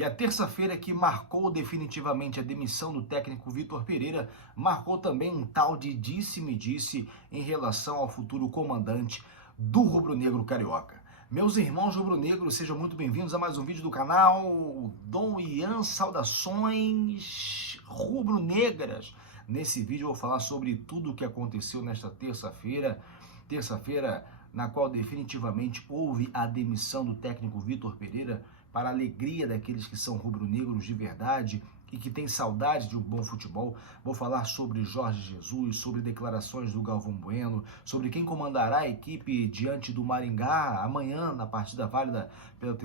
E a terça-feira que marcou definitivamente a demissão do técnico Vitor Pereira, marcou também um tal de disse-me-disse em relação ao futuro comandante do rubro-negro carioca. Meus irmãos rubro-negros, sejam muito bem-vindos a mais um vídeo do canal Dom Ian, saudações rubro-negras. Nesse vídeo eu vou falar sobre tudo o que aconteceu nesta terça-feira na qual definitivamente houve a demissão do técnico Vitor Pereira, para a alegria daqueles que são rubro-negros de verdade e que têm saudade de um bom futebol. Vou falar sobre Jorge Jesus, sobre declarações do Galvão Bueno, sobre quem comandará a equipe diante do Maringá amanhã na partida válida pela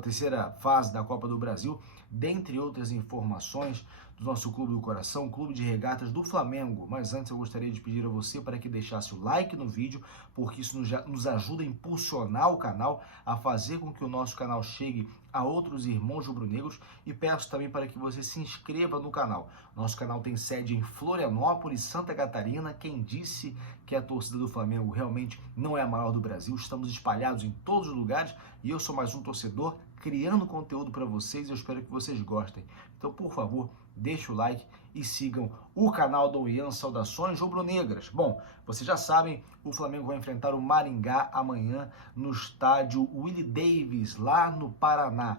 terceira fase da Copa do Brasil, dentre outras informações do nosso clube do coração, o Clube de Regatas do Flamengo. Mas antes eu gostaria de pedir a você para que deixasse o like no vídeo, porque isso nos ajuda a impulsionar o canal, a fazer com que o nosso canal chegue a outros irmãos rubro-negros, e peço também para que você se inscreva no canal. Nosso canal tem sede em Florianópolis, Santa Catarina. Quem disse que a torcida do Flamengo realmente não é a maior do Brasil? Estamos espalhados em todos os lugares e eu sou mais um torcedor criando conteúdo para vocês. Eu espero que vocês gostem. Então, por favor, deixe o like e sigam o canal do Ian, saudações rubro-negras. Bom, vocês já sabem, o Flamengo vai enfrentar o Maringá amanhã no estádio Willie Davis, lá no Paraná.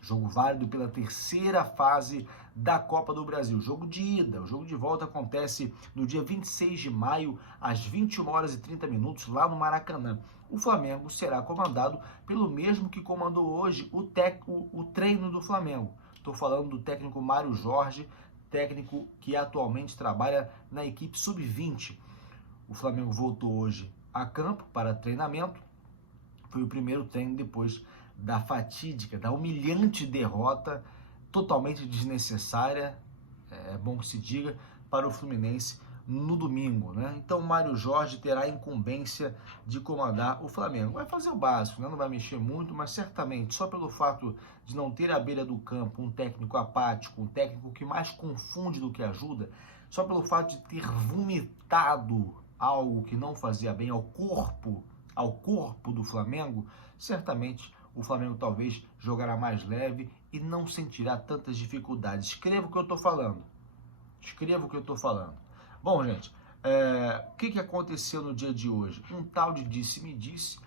Jogo válido pela terceira fase da Copa do Brasil. Jogo de ida. O jogo de volta acontece no dia 26 de maio, às 21 horas e 30 minutos, lá no Maracanã. O Flamengo será comandado pelo mesmo que comandou hoje o treino do Flamengo. Estou falando do técnico Mário Jorge, técnico que atualmente trabalha na equipe sub-20. O Flamengo voltou hoje a campo para treinamento. Foi o primeiro treino depois da fatídica, da humilhante derrota, totalmente desnecessária, é bom que se diga, para o Fluminense no domingo, né? Então o Mário Jorge terá a incumbência de comandar o Flamengo. Vai fazer o básico, né? Não vai mexer muito, mas certamente, só pelo fato de não ter à beira do campo um técnico apático, um técnico que mais confunde do que ajuda, só pelo fato de ter vomitado algo que não fazia bem ao corpo do Flamengo, certamente o Flamengo talvez jogará mais leve e não sentirá tantas dificuldades. Escreva o que eu estou falando. Escreva o que eu estou falando. Bom, gente, o que aconteceu no dia de hoje? Um tal de disse-me-disse,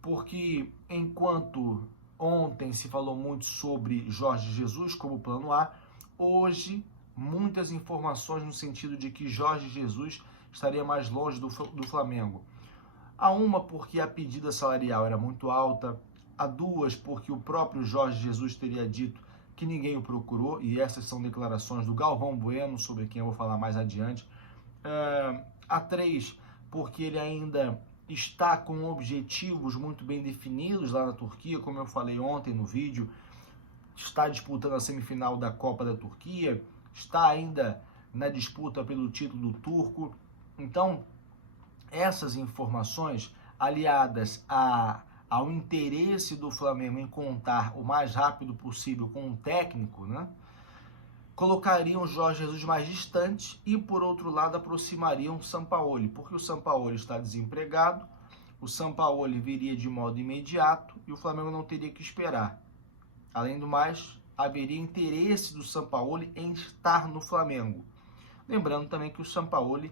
porque enquanto ontem se falou muito sobre Jorge Jesus como plano A, hoje muitas informações no sentido de que Jorge Jesus estaria mais longe do Flamengo. A uma, porque a pedida salarial era muito alta. A duas, porque o próprio Jorge Jesus teria dito que ninguém o procurou, e essas são declarações do Galvão Bueno, sobre quem eu vou falar mais adiante. A três, porque ele ainda está com objetivos muito bem definidos lá na Turquia, como eu falei ontem no vídeo, está disputando a semifinal da Copa da Turquia, está ainda na disputa pelo título turco. Então, essas informações, aliadas ao interesse do Flamengo em contar o mais rápido possível com um técnico, né, colocariam o Jorge Jesus mais distante e, por outro lado, aproximariam o Sampaoli, porque o Sampaoli está desempregado, o Sampaoli viria de modo imediato e o Flamengo não teria que esperar. Além do mais, haveria interesse do Sampaoli em estar no Flamengo. Lembrando também que o Sampaoli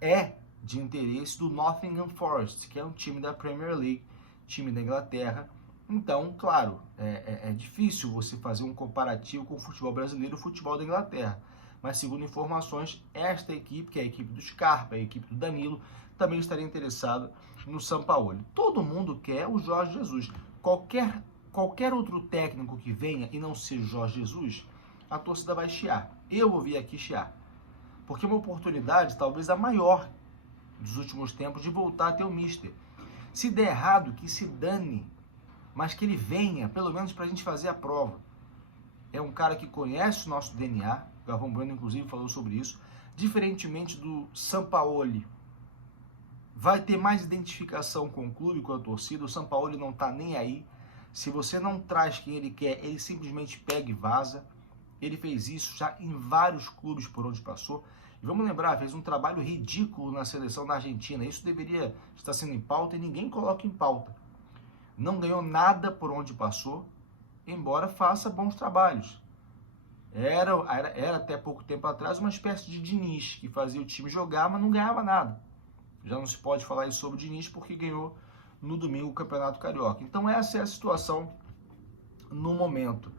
é de interesse do Nottingham Forest, que é um time da Premier League, time da Inglaterra. Então, claro, é difícil você fazer um comparativo com o futebol brasileiro e o futebol da Inglaterra. Mas, segundo informações, esta equipe, que é a equipe do Scarpa, a equipe do Danilo, também estaria interessada no Sampaoli. Todo mundo quer o Jorge Jesus. Qualquer outro técnico que venha e não seja o Jorge Jesus, a torcida vai chiar. Eu vou vir aqui chiar. Porque é uma oportunidade, talvez a maior dos últimos tempos, de voltar a ter o Mister. Se der errado, que se dane, mas que ele venha, pelo menos para a gente fazer a prova. É um cara que conhece o nosso DNA, Galvão Bueno inclusive falou sobre isso, diferentemente do Sampaoli. Vai ter mais identificação com o clube, com a torcida. O Sampaoli não está nem aí. Se você não traz quem ele quer, ele simplesmente pega e vaza. Ele fez isso já em vários clubes por onde passou. E vamos lembrar, fez um trabalho ridículo na seleção da Argentina. Isso deveria estar sendo em pauta e ninguém coloca em pauta. Não ganhou nada por onde passou. embora faça bons trabalhos. Era até pouco tempo atrás uma espécie de Diniz, que fazia o time jogar, mas não ganhava nada. Já não se pode falar isso sobre o Diniz, porque ganhou no domingo o Campeonato Carioca. Então essa é a situação no momento.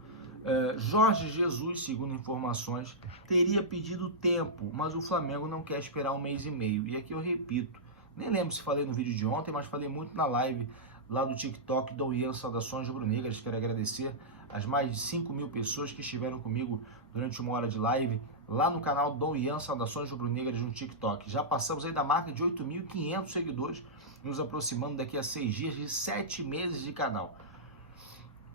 Jorge Jesus, segundo informações, teria pedido tempo, mas o Flamengo não quer esperar 1 mês e meio. E aqui eu repito, nem lembro se falei no vídeo de ontem, mas falei muito na live lá do TikTok do Ian Saudações Rubro-Negras. Quero agradecer as mais de 5.000 pessoas que estiveram comigo durante 1 hora de live lá no canal do Ian Saudações Rubro-Negras no TikTok. Já passamos aí da marca de 8.500 seguidores, nos aproximando daqui a 6 dias de 7 meses de canal.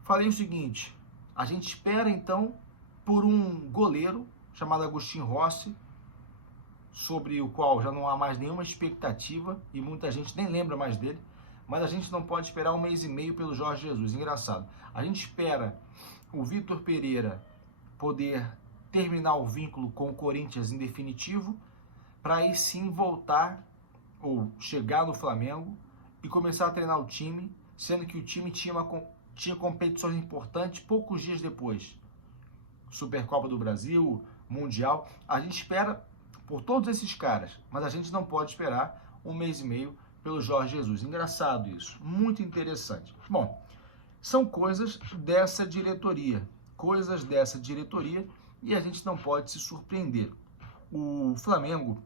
Falei o seguinte: a gente espera então por um goleiro chamado Agostinho Rossi, sobre o qual já não há mais nenhuma expectativa e muita gente nem lembra mais dele, mas a gente não pode esperar 1 mês e meio pelo Jorge Jesus. Engraçado, a gente espera o Vitor Pereira poder terminar o vínculo com o Corinthians em definitivo, para aí sim voltar ou chegar no Flamengo e começar a treinar o time, sendo que o time tinha competições importantes poucos dias depois. Supercopa do Brasil, Mundial. A gente espera por todos esses caras, mas a gente não pode esperar 1 mês e meio pelo Jorge Jesus. Engraçado isso, muito interessante. Bom, são coisas dessa diretoria, e a gente não pode se surpreender. O Flamengo,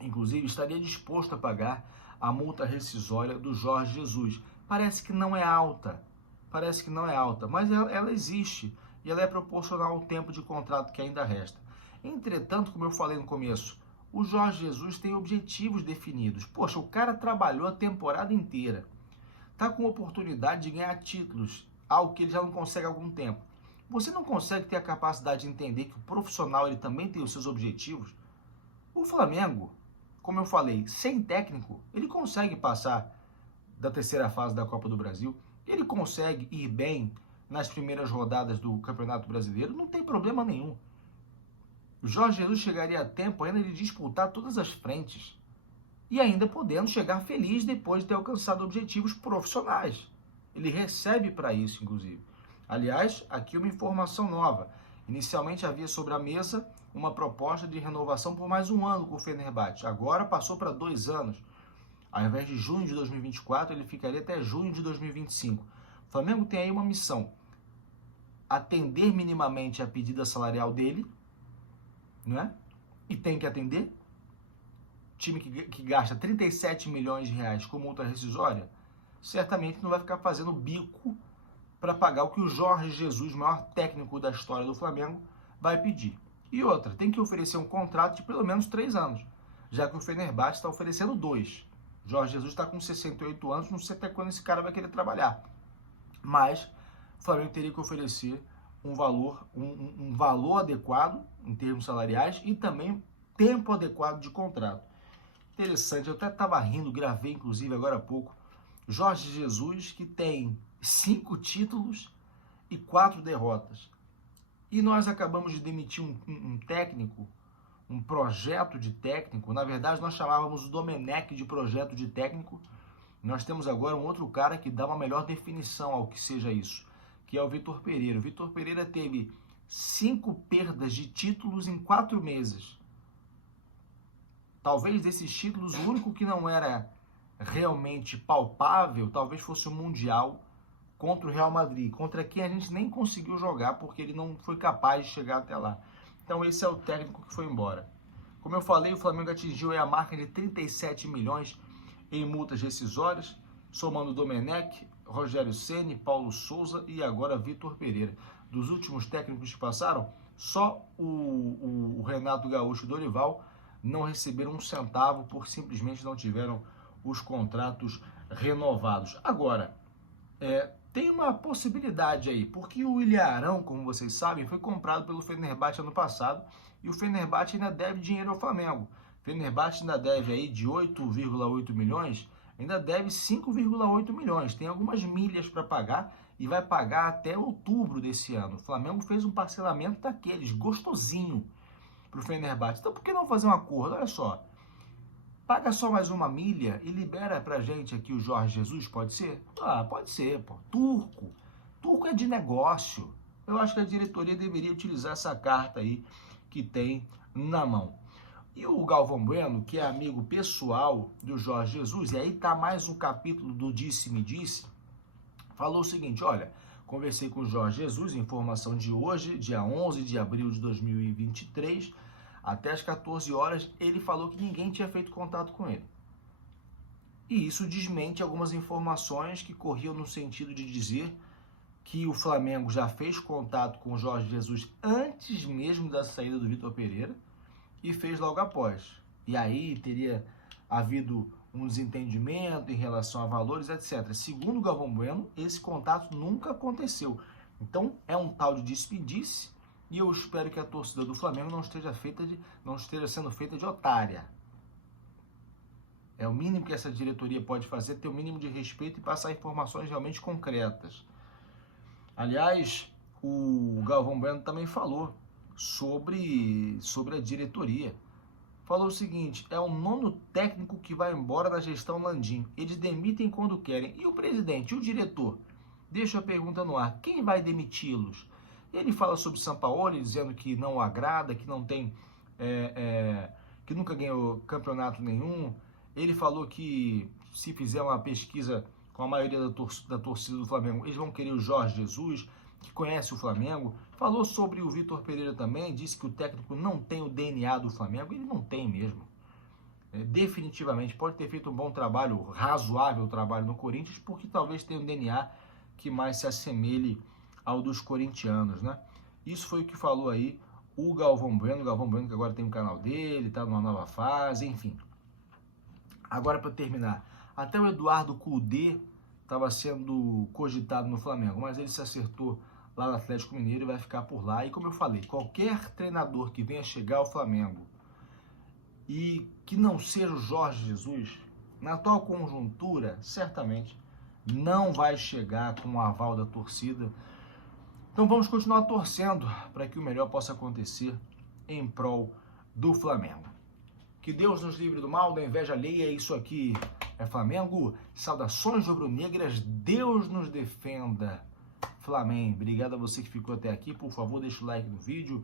inclusive, estaria disposto a pagar a multa rescisória do Jorge Jesus. Parece que não é alta, mas ela existe e ela é proporcional ao tempo de contrato que ainda resta. Entretanto, como eu falei no começo, o Jorge Jesus tem objetivos definidos. Poxa, o cara trabalhou a temporada inteira, está com oportunidade de ganhar títulos, algo que ele já não consegue há algum tempo. Você não consegue ter a capacidade de entender que o profissional ele também tem os seus objetivos? O Flamengo, como eu falei, sem técnico, ele consegue passar da terceira fase da Copa do Brasil, ele consegue ir bem nas primeiras rodadas do Campeonato Brasileiro, não tem problema nenhum. O Jorge Jesus chegaria a tempo ainda de disputar todas as frentes e ainda podendo chegar feliz depois de ter alcançado objetivos profissionais. Ele recebe para isso, inclusive. Aliás, aqui uma informação nova. Inicialmente havia sobre a mesa uma proposta de renovação por mais 1 ano com o Fenerbahçe. Agora passou para 2 anos. Ao invés de junho de 2024, ele ficaria até junho de 2025. O Flamengo tem aí uma missão: atender minimamente a pedida salarial dele, não é? E tem que atender. Time que gasta 37 milhões de reais com multa rescisória, certamente não vai ficar fazendo bico para pagar o que o Jorge Jesus, maior técnico da história do Flamengo, vai pedir. E outra, tem que oferecer um contrato de pelo menos 3 anos, já que o Fenerbahçe está oferecendo 2. Jorge Jesus está com 68 anos, não sei até quando esse cara vai querer trabalhar. Mas o Flamengo teria que oferecer um valor adequado em termos salariais e também tempo adequado de contrato. Interessante, eu até estava rindo, gravei inclusive agora há pouco. Jorge Jesus, que tem 5 títulos e 4 derrotas. E nós acabamos de demitir um técnico, um projeto de técnico. Na verdade, nós chamávamos o Domenech de projeto de técnico. Nós temos agora um outro cara que dá uma melhor definição ao que seja isso, que é o Vitor Pereira. O Vitor Pereira teve 5 perdas de títulos em 4 meses. Talvez desses títulos, o único que não era realmente palpável, talvez fosse o Mundial contra o Real Madrid, contra quem a gente nem conseguiu jogar porque ele não foi capaz de chegar até lá. Então esse é o técnico que foi embora. Como eu falei, o Flamengo atingiu a marca de 37 milhões em multas rescisórias, somando Domenech, Rogério Ceni, Paulo Souza e agora Vitor Pereira. Dos últimos técnicos que passaram, só o Renato Gaúcho e o Dorival não receberam um centavo porque simplesmente não tiveram os contratos renovados. Agora, tem uma possibilidade aí, porque o Ilharão, como vocês sabem, foi comprado pelo Fenerbahçe ano passado e o Fenerbahçe ainda deve dinheiro ao Flamengo. O Fenerbahçe ainda deve aí de 8,8 milhões, ainda deve 5,8 milhões. Tem algumas milhas para pagar e vai pagar até outubro desse ano. O Flamengo fez um parcelamento daqueles, gostosinho, para o Fenerbahçe. Então por que não fazer um acordo? Olha só, paga só mais 1 milha e libera pra gente aqui o Jorge Jesus, pode ser? Ah, pode ser, pô. Turco. Turco é de negócio. Eu acho que a diretoria deveria utilizar essa carta aí que tem na mão. E o Galvão Bueno, que é amigo pessoal do Jorge Jesus, e aí tá mais um capítulo do Disse-me Disse, falou o seguinte: olha, conversei com o Jorge Jesus, informação de hoje, dia 11 de abril de 2023, até as 14 horas, ele falou que ninguém tinha feito contato com ele. E isso desmente algumas informações que corriam no sentido de dizer que o Flamengo já fez contato com o Jorge Jesus antes mesmo da saída do Vitor Pereira e fez logo após. E aí teria havido um desentendimento em relação a valores, etc. Segundo o Galvão Bueno, esse contato nunca aconteceu. Então é um tal de disse-me-disse, e eu espero que a torcida do Flamengo não esteja sendo feita de otária. É o mínimo que essa diretoria pode fazer, ter o mínimo de respeito e passar informações realmente concretas. Aliás, o Galvão Bueno também falou sobre a diretoria. Falou o seguinte: é o 9º técnico que vai embora da gestão Landim. Eles demitem quando querem. E o presidente, e o diretor? Deixa a pergunta no ar. Quem vai demiti-los? Ele fala sobre Sampaoli, dizendo que não agrada, que não tem, que nunca ganhou campeonato nenhum. Ele falou que se fizer uma pesquisa com a maioria da torcida do Flamengo, eles vão querer o Jorge Jesus, que conhece o Flamengo. Falou sobre o Vitor Pereira também, disse que o técnico não tem o DNA do Flamengo. Ele não tem mesmo. Definitivamente, pode ter feito um bom trabalho, razoável trabalho no Corinthians, porque talvez tenha um DNA que mais se assemelhe ao dos corintianos, né? Isso foi o que falou aí o Galvão Bueno que agora tem um canal dele, tá numa nova fase, enfim. Agora, para terminar, até o Eduardo Cudê estava sendo cogitado no Flamengo, mas ele se acertou lá no Atlético Mineiro e vai ficar por lá. E como eu falei, qualquer treinador que venha chegar ao Flamengo e que não seja o Jorge Jesus, na atual conjuntura, certamente não vai chegar com o aval da torcida. Então vamos continuar torcendo para que o melhor possa acontecer em prol do Flamengo. Que Deus nos livre do mal, da inveja alheia. Isso aqui é Flamengo. Saudações rubro-negras. Deus nos defenda. Flamengo. Obrigado a você que ficou até aqui. Por favor, deixa o like no vídeo.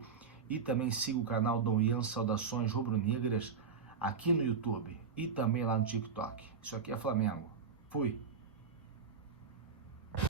E também siga o canal Dom Ian Saudações Rubro-Negras aqui no YouTube. E também lá no TikTok. Isso aqui é Flamengo. Fui.